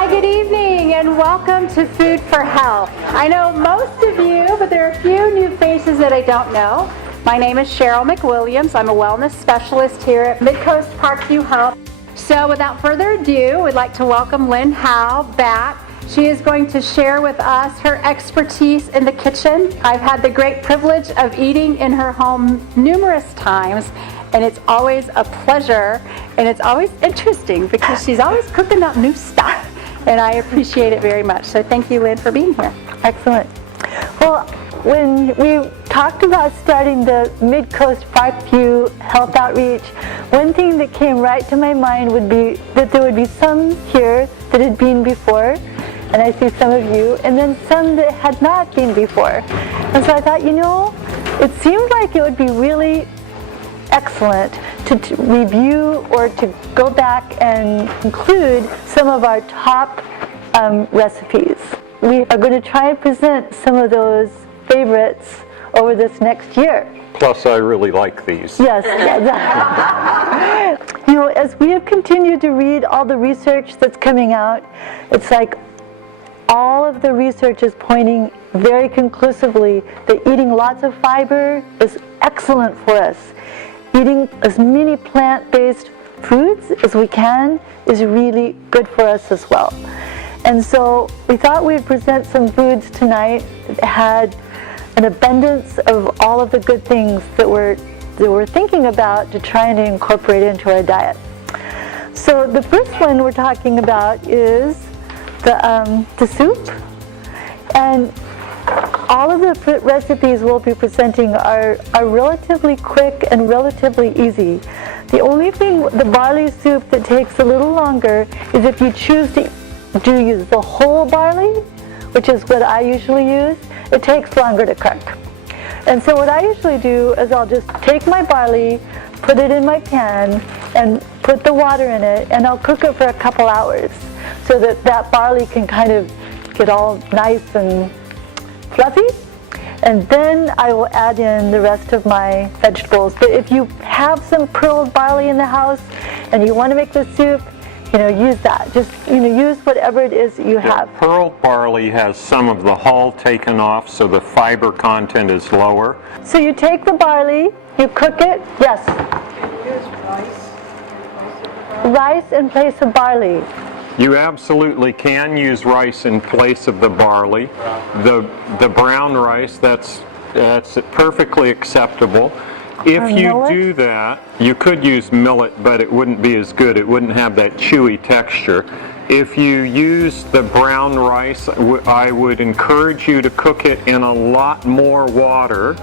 Hi, good evening, and welcome to Food for Health. I know most of you, but there are a few new faces that I don't know. My name is Cheryl McWilliams. I'm a wellness specialist here at Midcoast Parkview Health. So without further ado, we'd like to welcome Lyn Howe back. She is going to share with us her expertise in the kitchen. I've had the great privilege of eating in her home numerous times, and it's always a pleasure, and it's always interesting because she's always cooking up new stuff, and I appreciate it very much. So thank you, Lyn, for being here. Excellent. Well, when we talked about starting the Mid-Coast Parkview Health Outreach, one thing that came right to my mind would be that there would be some here that had been before, and I see some of you, and then some that had not been before. And so I thought, you know, it seemed like it would be really excellent to review or to go back and include some of our top recipes. We are going to try and present some of those favorites over this next year. Plus, I really like these. Yes. You know, as we have continued to read all the research that's coming out, it's like all of the research is pointing very conclusively that eating lots of fiber is excellent for us. Eating as many plant-based foods as we can is really good for us as well. And so we thought we'd present some foods tonight that had an abundance of all of the good things that we're thinking about to try and incorporate into our diet. So the first one we're talking about is the soup. And all of the recipes we'll be presenting are relatively quick and relatively easy. The only thing, the barley soup, that takes a little longer is if you choose to use the whole barley, which is what I usually use. It takes longer to cook. And so what I usually do is I'll just take my barley, put it in my pan, and put the water in it, and I'll cook it for a couple hours so that that barley can kind of get all nice and fluffy. And then I will add in the rest of my vegetables. But if you have some pearled barley in the house and you want to make the soup, you know, use that. Just, you know, use whatever it is that you have. Pearled barley has some of the hull taken off, so the fiber content is lower. So you take the barley, you cook it. Yes? Can you use Rice in place of barley. You absolutely can use rice in place of the barley. The brown rice, that's perfectly acceptable. If you do that, you could use millet, but it wouldn't be as good. It wouldn't have that chewy texture. If you use the brown rice, I would encourage you to cook it in a lot more water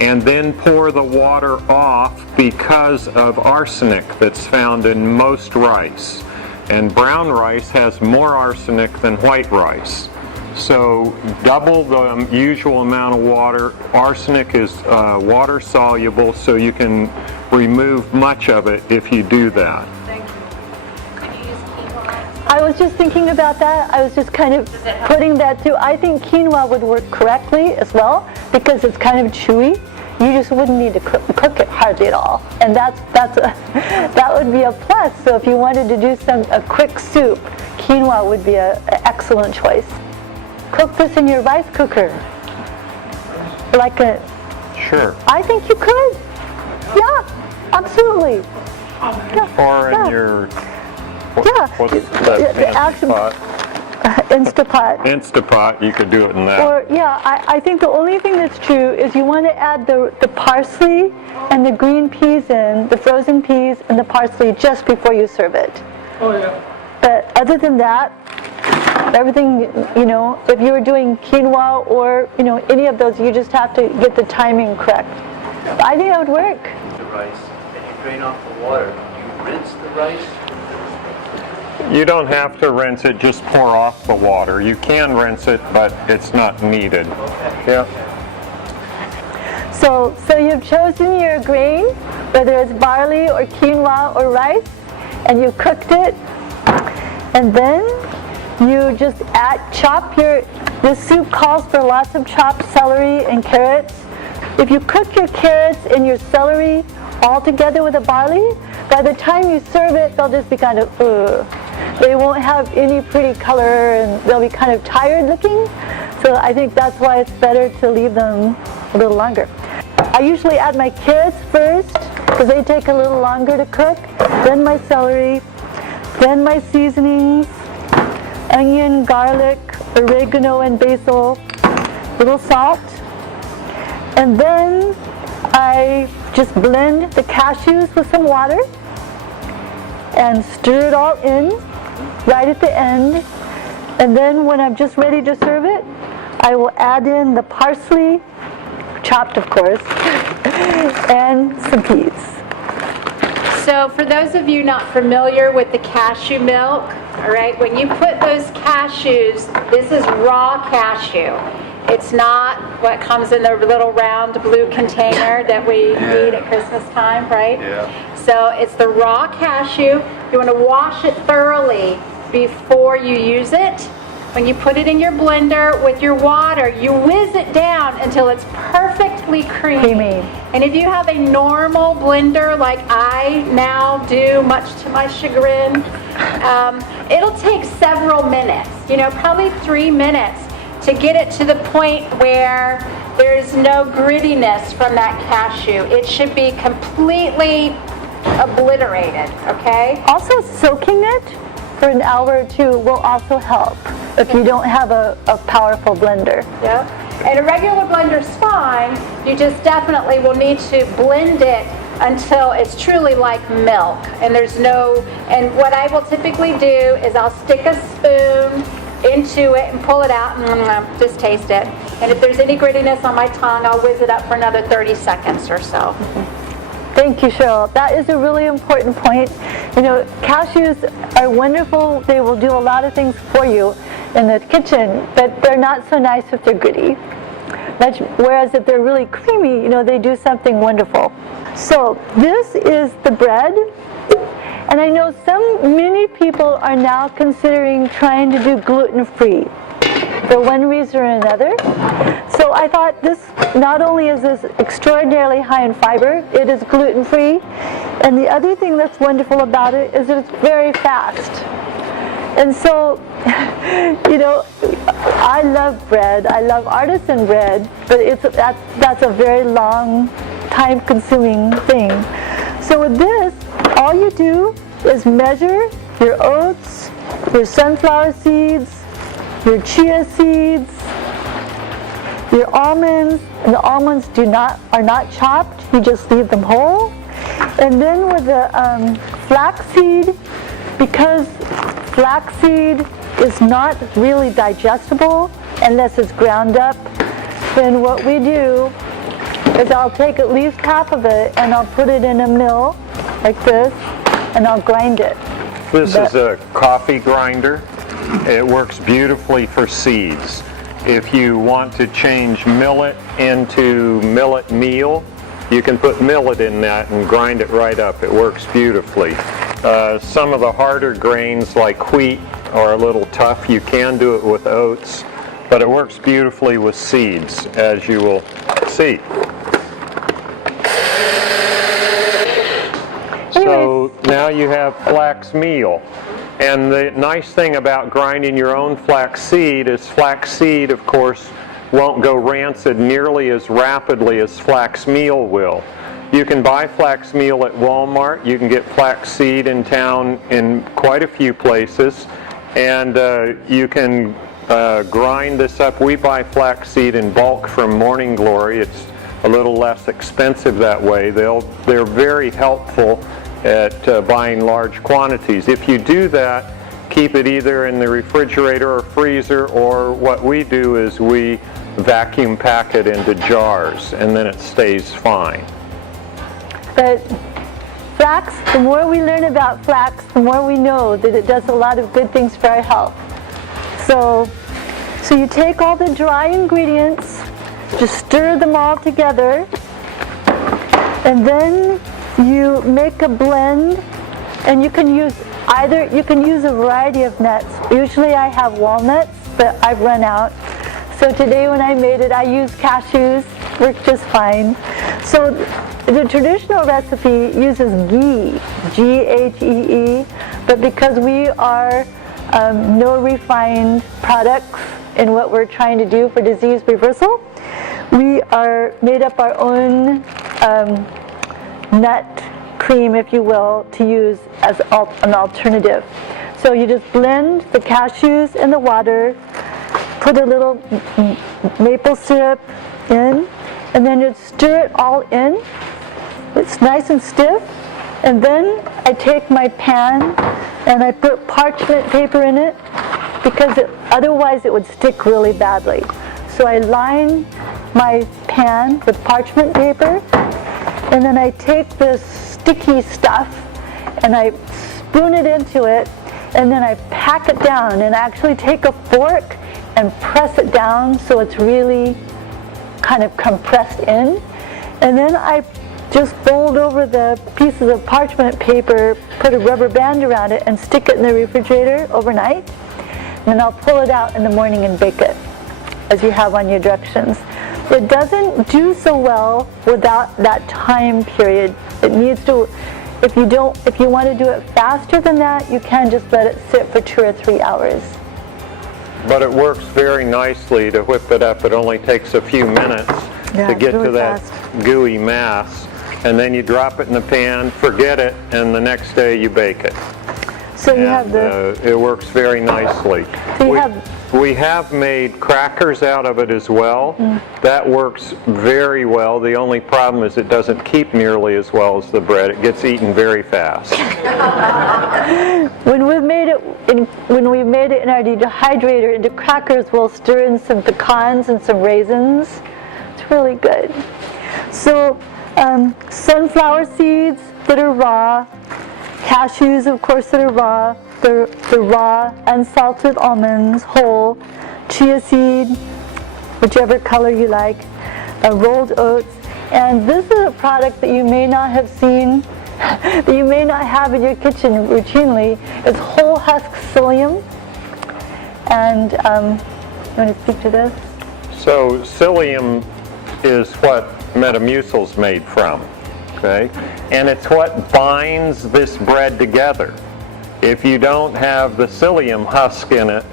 and then pour the water off because of arsenic that's found in most rice. And brown rice has more arsenic than white rice. So double the usual amount of water. Arsenic is water soluble, so you can remove much of it if you do that. Thank you. Could you use quinoa? I was just thinking about that. I was just kind of putting that too. I think quinoa would work correctly as well because it's kind of chewy. You just wouldn't need to cook it hardly at all, and that would be a plus. So if you wanted to do a quick soup, quinoa would be an excellent choice. Cook this in your rice cooker, like a. Sure. I think you could. Yeah, absolutely. Yeah. Or in your. What's that fancy pot? Instapot. Instapot, you could do it in that. Or, yeah, I think the only thing that's true is you want to add the parsley and the green peas in, the frozen peas and the parsley just before you serve it. Oh, yeah. But other than that, everything, you know, if you were doing quinoa or, you know, any of those, you just have to get the timing correct. I think that would work. The rice, and you drain off the water. You rinse the rice. You don't have to rinse it, just pour off the water. You can rinse it, but it's not needed. Okay. Yeah. So you've chosen your grain, whether it's barley or quinoa or rice, and you cooked it, and then you just this soup calls for lots of chopped celery and carrots. If you cook your carrots and your celery all together with the barley, by the time you serve it, they'll just be kind of, they won't have any pretty color and they'll be kind of tired looking. So I think that's why it's better to leave them a little longer. I usually add my carrots first because they take a little longer to cook, then my celery, then my seasonings, onion, garlic, oregano, and basil, little salt, and then I just blend the cashews with some water and stir it all in right at the end. And then when I'm just ready to serve it, I will add in the parsley, chopped of course, and some peas. So for those of you not familiar with the cashew milk, all right, when you put those cashews, this is raw cashew. It's not what comes in the little round blue container that we eat at Christmas time, right? Yeah. So it's the raw cashew. You want to wash it thoroughly before you use it. When you put it in your blender with your water, you whiz it down until it's perfectly creamy. And if you have a normal blender like I now do, much to my chagrin, it'll take several minutes, probably 3 minutes to get it to the point where there's no grittiness from that cashew. It should be completely obliterated, okay? Also, soaking it for an hour or two will also help if you don't have a powerful blender. Yep. And a regular blender's fine. You just definitely will need to blend it until it's truly like milk. And and what I will typically do is I'll stick a spoon into it and pull it out and just taste it. And if there's any grittiness on my tongue, I'll whiz it up for another 30 seconds or so. Thank you, Cheryl. That is a really important point. Cashews are wonderful. They will do a lot of things for you in the kitchen, but they're not so nice if they're gritty. Whereas if they're really creamy, they do something wonderful. So this is the bread. And I know many people are now considering trying to do gluten-free for one reason or another. So I thought this, not only is this extraordinarily high in fiber, it is gluten-free. And the other thing that's wonderful about it is that it's very fast. And so, I love bread. I love artisan bread, but that's a very long, time-consuming thing. So with this, all you do is measure your oats, your sunflower seeds, your chia seeds, your almonds. And the almonds are not chopped. You just leave them whole. And then with the flaxseed, because flaxseed is not really digestible unless it's ground up, then what we do is I'll take at least half of it and I'll put it in a mill like this and I'll grind it. This is a coffee grinder. It works beautifully for seeds. If you want to change millet into millet meal, you can put millet in that and grind it right up. It works beautifully. Some of the harder grains like wheat are a little tough. You can do it with oats, but it works beautifully with seeds, as you will see. So now you have flax meal. And the nice thing about grinding your own flax seed is flax seed, of course, won't go rancid nearly as rapidly as flax meal will. You can buy flax meal at Walmart. You can get flax seed in town in quite a few places. And you can grind this up. We buy flax seed in bulk from Morning Glory. It's a little less expensive that way. They're very helpful at buying large quantities. If you do that, keep it either in the refrigerator or freezer, or what we do is we vacuum pack it into jars and then it stays fine. But flax, the more we learn about flax, the more we know that it does a lot of good things for our health. So you take all the dry ingredients, just stir them all together, and then you make a blend, and you can use a variety of nuts. Usually I have walnuts, but I've run out. So today when I made it, I used cashews, worked just fine. So the traditional recipe uses ghee, G-H-E-E, but because we are no refined products in what we're trying to do for disease reversal, we are made up our own nut cream, if you will, to use as an alternative. So you just blend the cashews in the water, put a little maple syrup in, and then you stir it all in. It's nice and stiff. And then I take my pan and I put parchment paper in it because otherwise it would stick really badly. So I line my pan with parchment paper, and then I take this sticky stuff and I spoon it into it, and then I pack it down and actually take a fork and press it down so it's really kind of compressed in. And then I just fold over the pieces of parchment paper, put a rubber band around it, and stick it in the refrigerator overnight. And then I'll pull it out in the morning and bake it, as you have on your directions. It doesn't do so well without that time period. It needs to, if you want to do it faster than that, you can just let it sit for 2 or 3 hours. But it works very nicely to whip it up. It only takes a few minutes to get really to that gooey mass. And then you drop it in the pan, forget it, and the next day you bake it. So you have the... it works very nicely. So we have made crackers out of it as well. That works very well. The only problem is it doesn't keep nearly as well as the bread. It gets eaten very fast. When we've made it in our dehydrator into crackers, we'll stir in some pecans and some raisins. It's really good. So sunflower seeds that are raw, cashews, of course, that are raw, the raw unsalted almonds, whole, chia seed, whichever color you like, rolled oats. And this is a product that you may not have seen, that you may not have in your kitchen routinely. It's whole husk psyllium. And you want to speak to this? So psyllium is what Metamucil's made from, okay? And it's what binds this bread together. If you don't have the psyllium husk in it,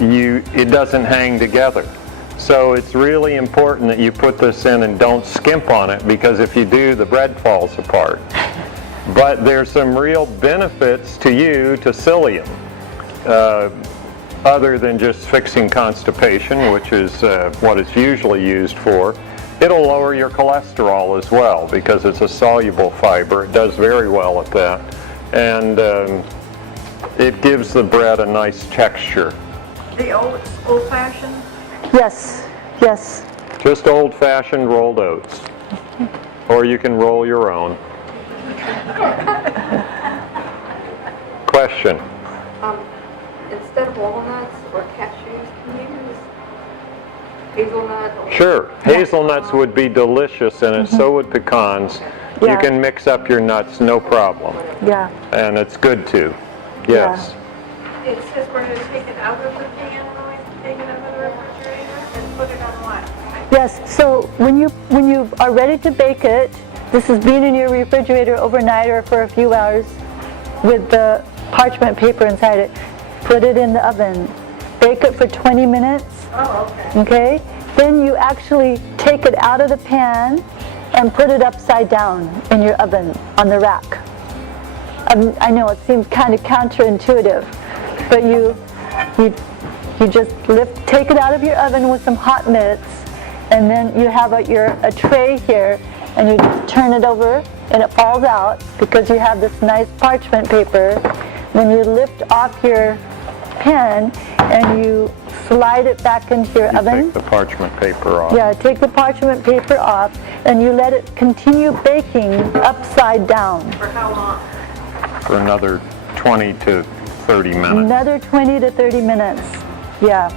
it doesn't hang together. So it's really important that you put this in and don't skimp on it, because if you do, the bread falls apart. But there's some real benefits to psyllium, other than just fixing constipation, which is what it's usually used for. It'll lower your cholesterol as well, because it's a soluble fiber. It does very well at that. And it gives the bread a nice texture. The old-fashioned? Yes, yes. Just old-fashioned rolled oats. Or you can roll your own. Question? Instead of walnuts or cashews, can you use hazelnut? Sure. Hazelnuts would be delicious in it, so would pecans. Yeah. You can mix up your nuts, no problem. Yeah. And it's good too. Yes. It says we're going to take it out of the pan and always take it out of the refrigerator and put it on what? Yes, so when you are ready to bake it, this has been in your refrigerator overnight or for a few hours with the parchment paper inside it. Put it in the oven. Bake it for 20 minutes. Oh, okay. Okay? Then you actually take it out of the pan and put it upside down in your oven on the rack. I know it seems kind of counterintuitive, but you just take it out of your oven with some hot mitts, and then you have a tray here, and you turn it over, and it falls out because you have this nice parchment paper. Then you lift off your pan and you slide it back into your oven. Take the parchment paper off. Yeah, take the parchment paper off, and you let it continue baking upside down. For how long? For another 20 to 30 minutes. Another 20 to 30 minutes, yeah.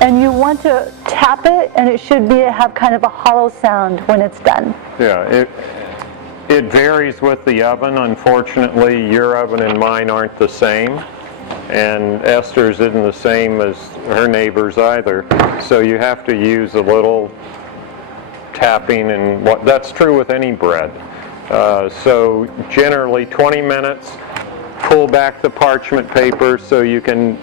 And you want to tap it, and it should have kind of a hollow sound when it's done. Yeah, it varies with the oven. Unfortunately, your oven and mine aren't the same. And Esther's isn't the same as her neighbor's either. So you have to use a little tapping, and that's true with any bread. So generally 20 minutes, pull back the parchment paper so you can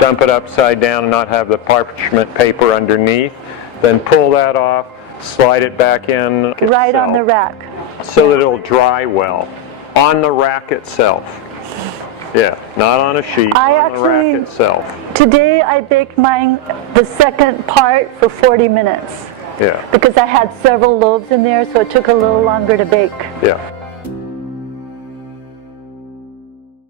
dump it upside down and not have the parchment paper underneath. Then pull that off, slide it back in. Right on the rack. So that it'll dry well. On the rack itself. Yeah, not on a sheet, on the rack itself. Today I baked mine, the second part, for 40 minutes. Yeah. Because I had several loaves in there, so it took a little longer to bake. Yeah.